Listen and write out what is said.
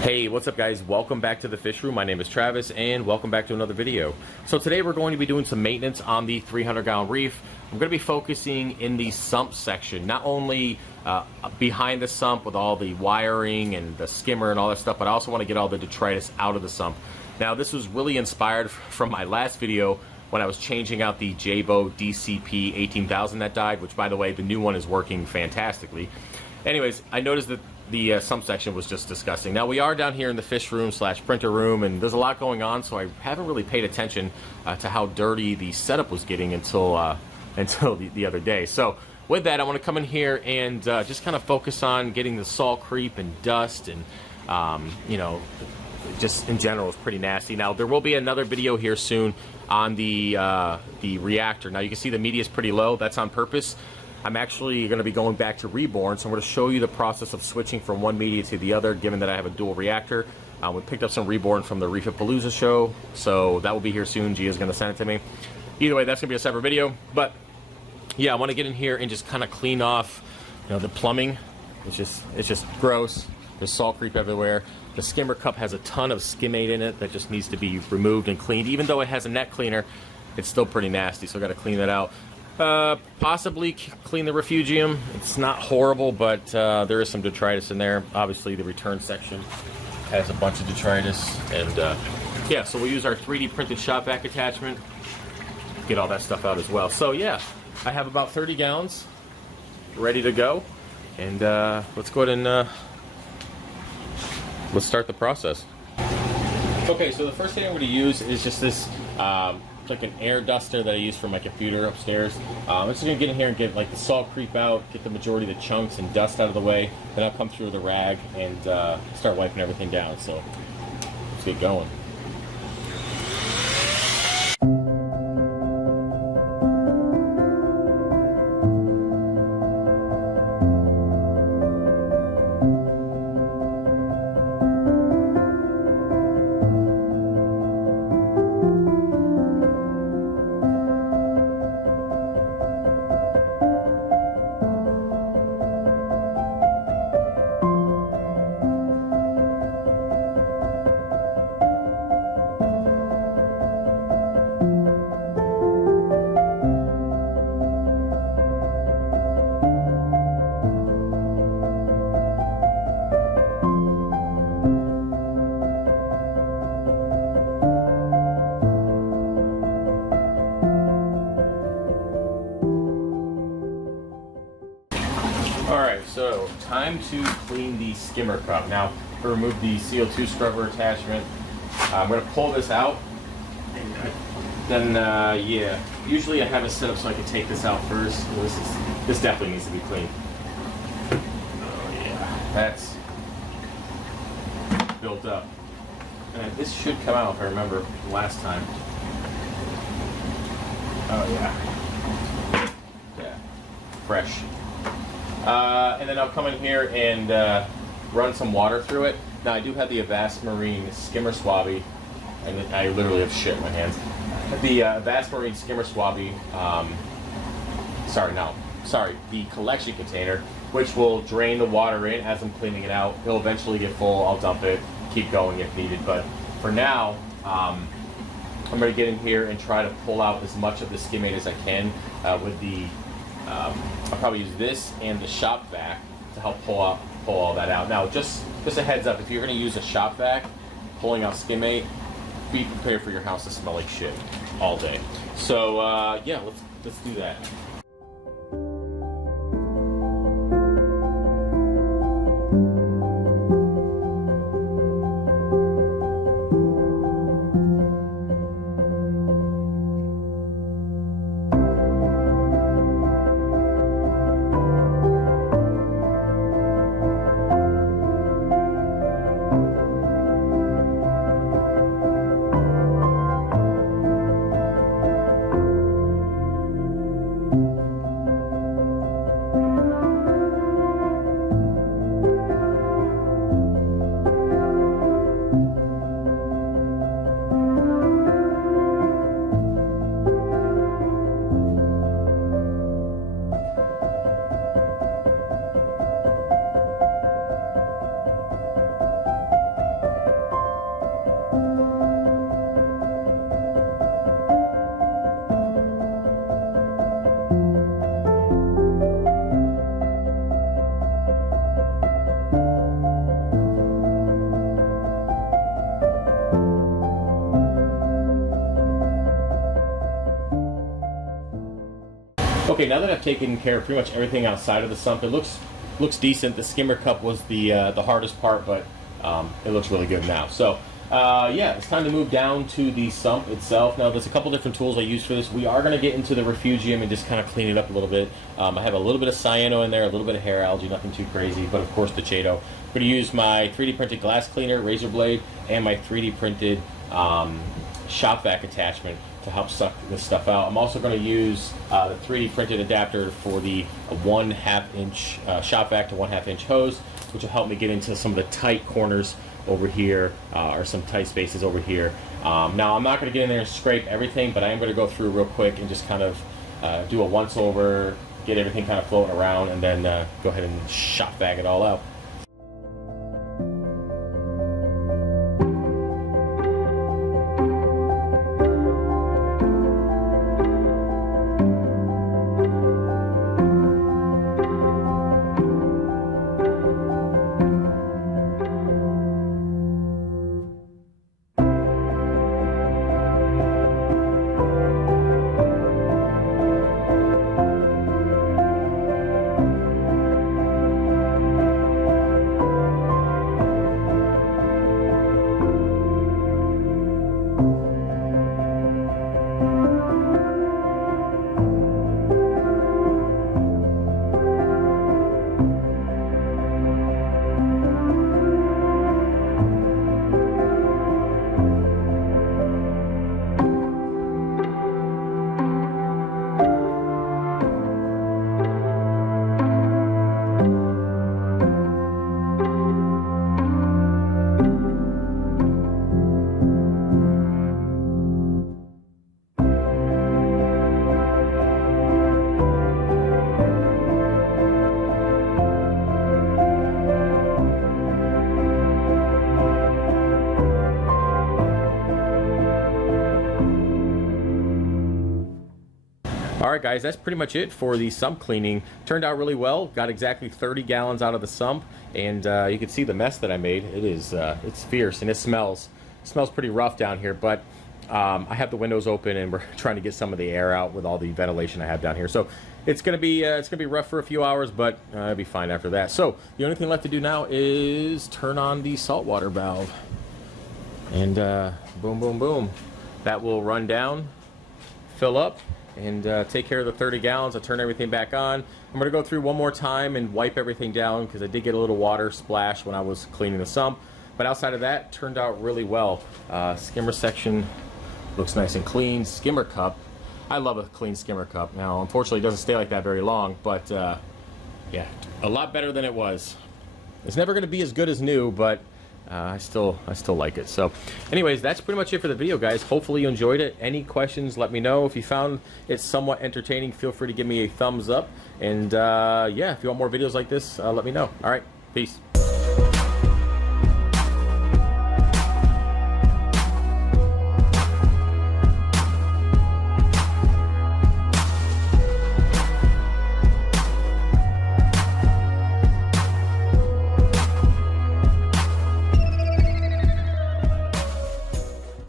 Hey, what's up guys? Welcome back to the fish room. My name is Travis and welcome back to another video. So today we're going to be doing some maintenance on the 300-gallon reef. I'm going to be focusing in the sump section, not only behind the sump with all the wiring and the skimmer and all that stuff, but I also want to get all the detritus out of the sump. Now this was really inspired from my last video when I was changing out the Jabo DCP 18,000 that died, which by the way, the new one is working fantastically. Anyways, I noticed that the sump section was just disgusting. Now we are down here in the fish room / printer room, and there's a lot going on, so I haven't really paid attention to how dirty the setup was getting until the other day. So with that, I want to come in here and just kind of focus on getting the salt creep and dust and you know, just in general it's pretty nasty. Now there will be another video here soon on the reactor. Now you can see the media is pretty low. That's on purpose. I'm actually going to be going back to Reborn, so I'm going to show you the process of switching from one media to the other, given that I have a dual reactor. We picked up some Reborn from the Reef show, so that will be here soon. Gia's going to send it to me. Either way, that's going to be a separate video. But yeah, I want to get in here and just kind of clean off, you know, the plumbing. It's just gross. There's salt creep everywhere. The skimmer cup has a ton of skimmate in it that just needs to be removed and cleaned. Even though it has a net cleaner, it's still pretty nasty, so I got to clean that out. Possibly clean the refugium. It's not horrible, but there is some detritus in there. Obviously the return section has a bunch of detritus, and yeah, so we'll use our 3D printed shop vac attachment, get all that stuff out as well. So yeah, I have about 30 gallons ready to go, and let's go ahead and let's start the process. Okay, so the first thing I'm going to use is just this like an air duster that I use for my computer upstairs. I'm just going to get in here and get like the salt creep out, get the majority of the chunks and dust out of the way. Then I'll come through with a rag and start wiping everything down. So let's get going. Alright, so time to clean the skimmer cup. Now, to remove the CO2 scrubber attachment, I'm going to pull this out, and then, yeah, usually I have it set up so I can take this out first. Well, this definitely needs to be cleaned. Oh yeah, that's built up. And this should come out if I remember last time. Oh yeah. Yeah, fresh. And then I'll come in here and run some water through it. Now I do have the Avast Marine skimmer swabby, and I literally have shit in my hands. The Avast Marine skimmer swabby, the collection container, which will drain the water in as I'm cleaning it out. It'll eventually get full, I'll dump it, keep going if needed. But for now, I'm going to get in here and try to pull out as much of the skimmate as I can with the I'll probably use this and the shop vac to help pull all that out. Now, just a heads up, if you're going to use a shop vac pulling out skimmate, be prepared for your house to smell like shit all day. So yeah, let's do that. Okay, now that I've taken care of pretty much everything outside of the sump, it looks decent. The skimmer cup was the hardest part, but it looks really good now. So yeah, it's time to move down to the sump itself. Now, there's a couple different tools I use for this. We are going to get into the refugium and just kind of clean it up a little bit. I have a little bit of cyano in there, a little bit of hair algae, nothing too crazy, but of course the Chaeto. I'm going to use my 3D printed glass cleaner, razor blade, and my 3D printed shop vac attachment to help suck this stuff out. I'm also going to use the 3D printed adapter for the 1/2 inch shop vac to 1/2 inch hose, which will help me get into some of the tight corners over here, or some tight spaces over here. Now, I'm not going to get in there and scrape everything, but I am going to go through real quick and just kind of do a once over, get everything kind of floating around, and then go ahead and shop vac it all out. Alright guys, that's pretty much it for the sump cleaning. Turned out really well. Got exactly 30 gallons out of the sump, and you can see the mess that I made. It is it's fierce, and it smells pretty rough down here, but I have the windows open and we're trying to get some of the air out with all the ventilation I have down here. So it's gonna be rough for a few hours, but it'll be fine after that. So the only thing left to do now is turn on the saltwater valve, and boom, boom, boom. That will run down, fill up, and take care of the 30 gallons. I'll turn everything back on. I'm going to go through one more time and wipe everything down because I did get a little water splash when I was cleaning the sump. But outside of that, turned out really well. Skimmer section looks nice and clean. Skimmer cup. I love a clean skimmer cup. Now, unfortunately, it doesn't stay like that very long, but yeah, a lot better than it was. It's never going to be as good as new, but I still like it. So anyways, that's pretty much it for the video, guys. Hopefully you enjoyed it. Any questions, let me know. If you found it somewhat entertaining, feel free to give me a thumbs up. And yeah, if you want more videos like this, let me know. All right, peace.